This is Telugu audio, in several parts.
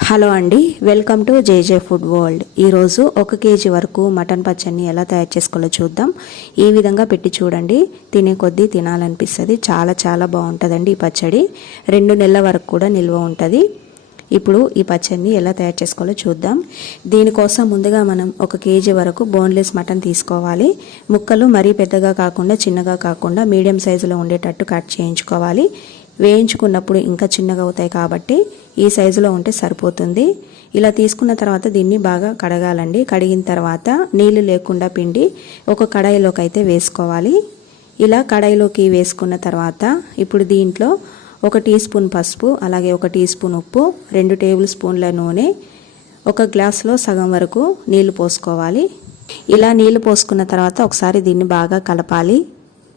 హలో అండి, welcome to J J food world. ఈరోజు 1 కేజీ వరకు మటన్ పచ్చడిని ఎలా తయారు చేసుకోవాలో చూద్దాం. ఈ విధంగా పెట్టి చూడండి, తినే కొద్దీ తినాలనిపిస్తుంది. చాలా చాలా బాగుంటుందండి ఈ పచ్చడి. 2 నెలల వరకు కూడా నిల్వ ఉంటుంది. ఇప్పుడు ఈ పచ్చడిని ఎలా తయారు చేసుకోవాలో చూద్దాం. దీనికోసం ముందుగా మనం 1 కేజీ వరకు బోన్లెస్ మటన్ తీసుకోవాలి. ముక్కలు మరీ పెద్దగా కాకుండా చిన్నగా కాకుండా మీడియం సైజులో ఉండేటట్టు కట్ చేయించుకోవాలి. వేయించుకున్నప్పుడు ఇంకా చిన్నగా అవుతాయి కాబట్టి ఈ సైజులో ఉంటే సరిపోతుంది. ఇలా తీసుకున్న తర్వాత దీన్ని బాగా కడగాలండి. కడిగిన తర్వాత నీళ్లు లేకుండా పిండి ఒక కడాయిలోకి అయితే వేసుకోవాలి. ఇలా కడాయిలోకి వేసుకున్న తర్వాత ఇప్పుడు దీంట్లో 1 టీ స్పూన్ పసుపు, అలాగే 1 టీ స్పూన్ ఉప్పు, 2 టేబుల్ స్పూన్ల నూనె, 1 గ్లాసులో సగం వరకు నీళ్లు పోసుకోవాలి. ఇలా నీళ్లు పోసుకున్న తర్వాత ఒకసారి దీన్ని బాగా కలపాలి.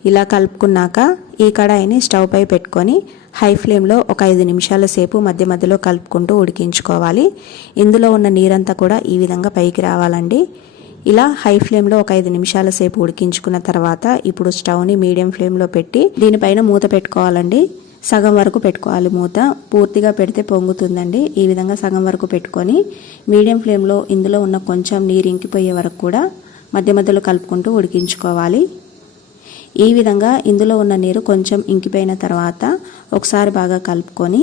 ఇలా కలుపుకున్నాక ఈ కడాయిని స్టవ్ పై పెట్టుకొని హై ఫ్లేమ్లో ఒక 5 నిమిషాల సేపు మధ్య మధ్యలో కలుపుకుంటూ ఉడికించుకోవాలి. ఇందులో ఉన్న నీరంతా కూడా ఈ విధంగా పైకి రావాలండి. ఇలా హై ఫ్లేమ్లో ఒక 5 నిమిషాల సేపు ఉడికించుకున్న తర్వాత ఇప్పుడు స్టవ్ని మీడియం ఫ్లేమ్లో పెట్టి దీనిపైన మూత పెట్టుకోవాలండి. సగం వరకు పెట్టుకోవాలి మూత. పూర్తిగా పెడితే పొంగుతుందండి. ఈ విధంగా సగం వరకు పెట్టుకొని మీడియం ఫ్లేమ్లో ఇందులో ఉన్న కొంచెం నీరు ఇంకిపోయే వరకు కూడా మధ్య మధ్యలో కలుపుకుంటూ ఉడికించుకోవాలి. ఈ విధంగా ఇందులో ఉన్న నీరు కొంచెం ఇంకిపోయిన తర్వాత ఒకసారి బాగా కలుపుకొని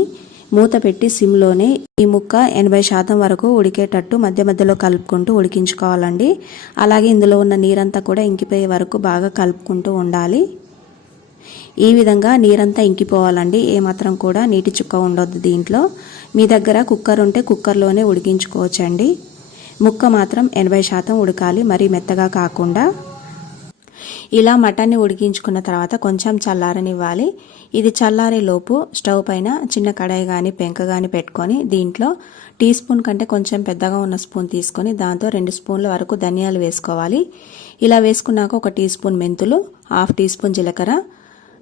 మూత పెట్టి సిమ్లోనే ఈ ముక్క 80% వరకు ఉడికేటట్టు మధ్య మధ్యలో కలుపుకుంటూ ఉడికించుకోవాలండి. అలాగే ఇందులో ఉన్న నీరంతా కూడా ఇంకిపోయే వరకు బాగా కలుపుకుంటూ ఉండాలి. ఈ విధంగా నీరంతా ఇంకిపోవాలండి. ఏమాత్రం కూడా నీటి చుక్క ఉండొద్దు దీంట్లో. మీ దగ్గర కుక్కర్ ఉంటే కుక్కర్లోనే ఉడికించుకోవచ్చండి. ముక్క మాత్రం 80% ఉడకాలి, మరీ మెత్తగా కాకుండా. ఇలా మటన్ని ఉడికించుకున్న తర్వాత కొంచెం చల్లారనివ్వాలి. ఇది చల్లారే లోపు స్టవ్ పైన చిన్న కడాయి కానీ పెంక కానీ పెట్టుకొని దీంట్లో టీ స్పూన్ కంటే కొంచెం పెద్దగా ఉన్న స్పూన్ తీసుకొని దాంతో 2 స్పూన్ల వరకు ధనియాలు వేసుకోవాలి. ఇలా వేసుకున్నాక 1 టీ స్పూన్ మెంతులు, 1/2 టీ స్పూన్ జీలకర్ర,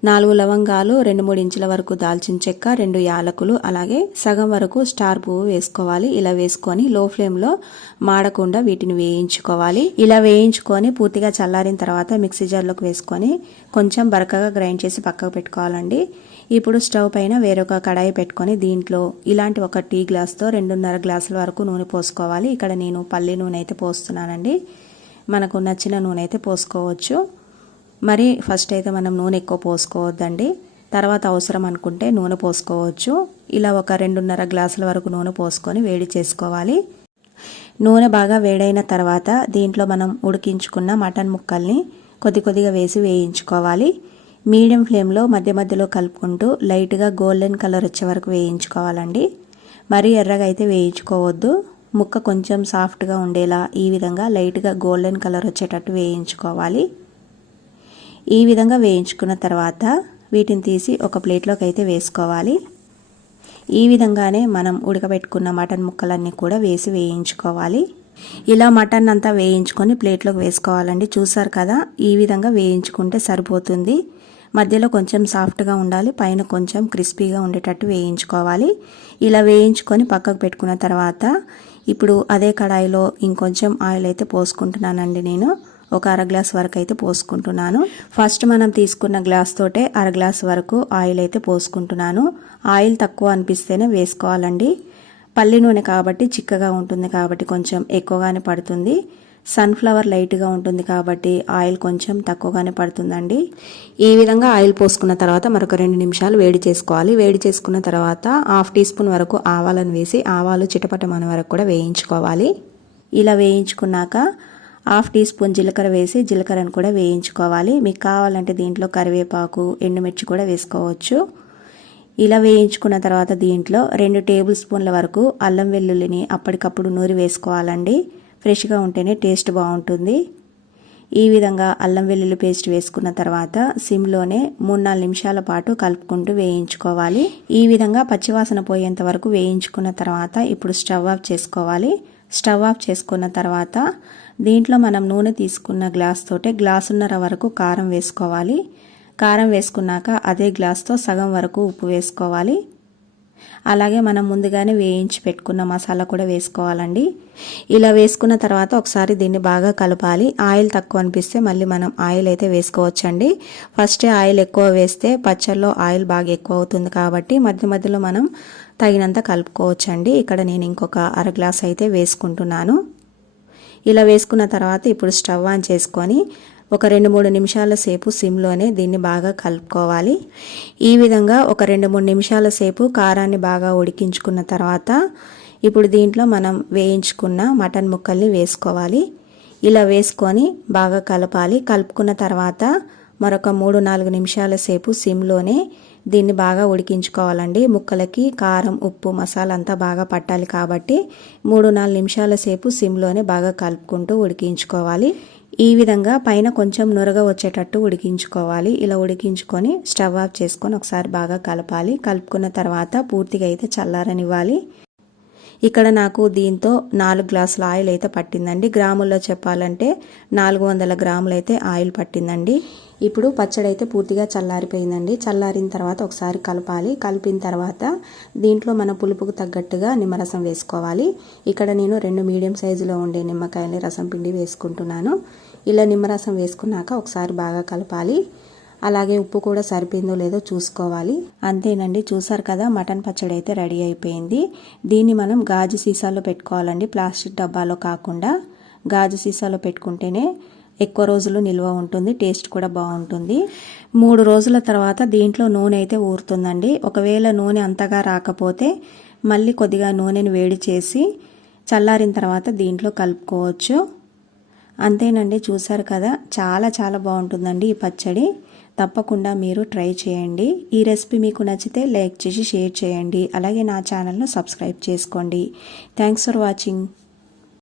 4 లవంగాలు, 2-3 ఇంచుల వరకు దాల్చిన చెక్క, 2 యాలకులు, అలాగే సగం వరకు స్టార్ పువ్వు వేసుకోవాలి. ఇలా వేసుకొని లో ఫ్లేమ్లో మాడకుండా వీటిని వేయించుకోవాలి. ఇలా వేయించుకొని పూర్తిగా చల్లారిన తర్వాత మిక్సీ జార్లోకి వేసుకొని కొంచెం బరకగా గ్రైండ్ చేసి పక్కకు పెట్టుకోవాలండి. ఇప్పుడు స్టవ్ పైన వేరొక కడాయి పెట్టుకొని దీంట్లో ఇలాంటి 1 టీ గ్లాస్తో 2.5 గ్లాసుల వరకు నూనె పోసుకోవాలి. ఇక్కడ నేను పల్లి నూనె అయితే పోస్తున్నానండి. మనకు నచ్చిన నూనె అయితే పోసుకోవచ్చు. మరి ఫస్ట్ అయితే మనం నూనె ఎక్కువ పోసుకోవద్దండి. తర్వాత అవసరం అనుకుంటే నూనె పోసుకోవచ్చు. ఇలా ఒక 2.5 గ్లాసుల వరకు నూనె పోసుకొని వేడి చేసుకోవాలి. నూనె బాగా వేడైన తర్వాత దీంట్లో మనం ఉడికించుకున్న మటన్ ముక్కల్ని కొద్ది కొద్దిగా వేసి వేయించుకోవాలి. మీడియం ఫ్లేమ్లో మధ్య మధ్యలో కలుపుకుంటూ లైట్గా గోల్డెన్ కలర్ వచ్చే వరకు వేయించుకోవాలండి. మరీ ఎర్రగా అయితే వేయించుకోవద్దు. ముక్క కొంచెం సాఫ్ట్గా ఉండేలా ఈ విధంగా లైట్గా గోల్డెన్ కలర్ వచ్చేటట్టు వేయించుకోవాలి. ఈ విధంగా వేయించుకున్న తర్వాత వీటిని తీసి ఒక ప్లేట్లోకి అయితే వేసుకోవాలి. ఈ విధంగానే మనం ఉడకబెట్టుకున్న మటన్ ముక్కలన్నీ కూడా వేసి వేయించుకోవాలి. ఇలా మటన్ అంతా వేయించుకొని ప్లేట్లోకి వేసుకోవాలండి. చూసారు కదా, ఈ విధంగా వేయించుకుంటే సరిపోతుంది. మధ్యలో కొంచెం సాఫ్ట్గా ఉండాలి, పైన కొంచెం క్రిస్పీగా ఉండేటట్టు వేయించుకోవాలి. ఇలా వేయించుకొని పక్కకు పెట్టుకున్న తర్వాత ఇప్పుడు అదే కడాయిలో ఇంకొంచెం ఆయిల్ అయితే పోసుకుంటున్నానండి. నేను ఒక 1/2 గ్లాస్ వరకు అయితే పోసుకుంటున్నాను. ఫస్ట్ మనం తీసుకున్న గ్లాస్ తోటే 1/2 గ్లాస్ వరకు ఆయిల్ అయితే పోసుకుంటున్నాను. ఆయిల్ తక్కువ అనిపిస్తేనే వేసుకోవాలండి. పల్లి నూనె కాబట్టి చిక్కగా ఉంటుంది కాబట్టి కొంచెం ఎక్కువగానే పడుతుంది. సన్ఫ్లవర్ లైట్గా ఉంటుంది కాబట్టి ఆయిల్ కొంచెం తక్కువగానే పడుతుందండి. ఈ విధంగా ఆయిల్ పోసుకున్న తర్వాత మరొక 2 నిమిషాలు వేడి చేసుకోవాలి. వేడి చేసుకున్న తర్వాత 1/2 టీ స్పూన్ వరకు ఆవాలను వేసి ఆవాలు చిటపటమనే వరకు కూడా వేయించుకోవాలి. ఇలా వేయించుకున్నాక 1/2 టీ స్పూన్ జీలకర్ర వేసి జీలకర్రను కూడా వేయించుకోవాలి. మీకు కావాలంటే దీంట్లో కరివేపాకు, ఎండుమిర్చి కూడా వేసుకోవచ్చు. ఇలా వేయించుకున్న తర్వాత దీంట్లో 2 టేబుల్ స్పూన్ల వరకు అల్లం వెల్లుల్లిని అప్పటికప్పుడు నూరి వేసుకోవాలండి. ఫ్రెష్గా ఉంటేనే టేస్ట్ బాగుంటుంది. ఈ విధంగా అల్లం వెల్లుల్లి పేస్ట్ వేసుకున్న తర్వాత సిమ్లోనే 3-4 నిమిషాల పాటు కలుపుకుంటూ వేయించుకోవాలి. ఈ విధంగా పచ్చివాసన పోయేంత వరకు వేయించుకున్న తర్వాత ఇప్పుడు స్టవ్ ఆఫ్ చేసుకోవాలి. స్టవ్ ఆఫ్ చేసుకున్న తర్వాత దీంట్లో మనం నూనె తీసుకున్న గ్లాస్ తోటే గ్లాసున్నర వరకు కారం వేసుకోవాలి. కారం వేసుకున్నాక అదే గ్లాస్తో సగం వరకు ఉప్పు వేసుకోవాలి. అలాగే మనం ముందుగానే వేయించి పెట్టుకున్న మసాలా కూడా వేసుకోవాలండి. ఇలా వేసుకున్న తర్వాత ఒకసారి దీన్ని బాగా కలపాలి. ఆయిల్ తక్కువ అనిపిస్తే మళ్ళీ మనం ఆయిల్ అయితే వేసుకోవచ్చండి. ఫస్టే ఆయిల్ ఎక్కువ వేస్తే పచ్చళ్ళలో ఆయిల్ బాగా ఎక్కువ అవుతుంది కాబట్టి మధ్య మధ్యలో మనం తగినంత కలుపుకోవచ్చండి. ఇక్కడ నేను ఇంకొక అర గ్లాస్ అయితే వేసుకుంటున్నాను. ఇలా వేసుకున్న తర్వాత ఇప్పుడు స్టవ్ ఆన్ చేసుకొని ఒక 2-3 నిమిషాల సేపు సిమ్లోనే దీన్ని బాగా కలుపుకోవాలి. ఈ విధంగా ఒక 2-3 నిమిషాల సేపు కారాన్ని బాగా ఉడికించుకున్న తర్వాత ఇప్పుడు దీంట్లో మనం వేయించుకున్న మటన్ ముక్కల్ని వేసుకోవాలి. ఇలా వేసుకొని బాగా కలపాలి. కలుపుకున్న తర్వాత మరొక 3-4 నిమిషాల సేపు సిమ్లోనే దీన్ని బాగా ఉడికించుకోవాలండి. ముక్కలకి కారం, ఉప్పు, మసాలా అంతా బాగా పట్టాలి కాబట్టి 3-4 నిమిషాల సేపు సిమ్లోనే బాగా కలుపుకుంటూ ఉడికించుకోవాలి. ఈ విధంగా పైన కొంచెం నురగ వచ్చేటట్టు ఉడికించుకోవాలి. ఇలా ఉడికించుకొని స్టవ్ ఆఫ్ చేసుకొని ఒకసారి బాగా కలపాలి. కలుపుకున్న తర్వాత పూర్తిగా అయితే చల్లారనివ్వాలి. ఇక్కడ నాకు దీంతో 4 గ్లాసుల ఆయిల్ అయితే పట్టిందండి. గ్రాముల్లో చెప్పాలంటే 400 గ్రాములు అయితే ఆయిల్ పట్టిందండి. ఇప్పుడు పచ్చడి అయితే పూర్తిగా చల్లారిపోయిందండి. చల్లారిన తర్వాత ఒకసారి కలపాలి. కలిపిన తర్వాత దీంట్లో మన పులుపుకు తగ్గట్టుగా నిమ్మరసం వేసుకోవాలి. ఇక్కడ నేను 2 మీడియం సైజులో ఉండే నిమ్మకాయని రసం పిండి వేసుకుంటున్నాను. ఇలా నిమ్మరసం వేసుకున్నాక ఒకసారి బాగా కలపాలి. అలాగే ఉప్పు కూడా సరిపోయిందో లేదో చూసుకోవాలి. అంతేనండి, చూసారు కదా, మటన్ పచ్చడి అయితే రెడీ అయిపోయింది. దీన్ని మనం గాజు సీసాలో పెట్టుకోవాలండి. ప్లాస్టిక్ డబ్బాలో కాకుండా గాజు సీసాలో పెట్టుకుంటేనే ఎక్కువ రోజులు నిల్వ ఉంటుంది. టేస్ట్ కూడా బాగుంటుంది. 3 రోజుల తర్వాత దీంట్లో నూనె అయితే ఊరుతుందండి. ఒకవేళ నూనె అంతగా రాకపోతే మళ్ళీ కొద్దిగా నూనెని వేడి చేసి చల్లారిన తర్వాత దీంట్లో కలుపుకోవచ్చు. అంతేనండి, చూసారు కదా, చాలా బాగుంటుందండి ఈ పచ్చడి. తప్పకుండా మీరు ట్రై చేయండి. ఈ రెసిపీ మీకు నచ్చితే లైక్ చేసి షేర్ చేయండి. అలాగే నా ఛానల్ను సబ్స్క్రైబ్ చేసుకోండి. Thanks for watching.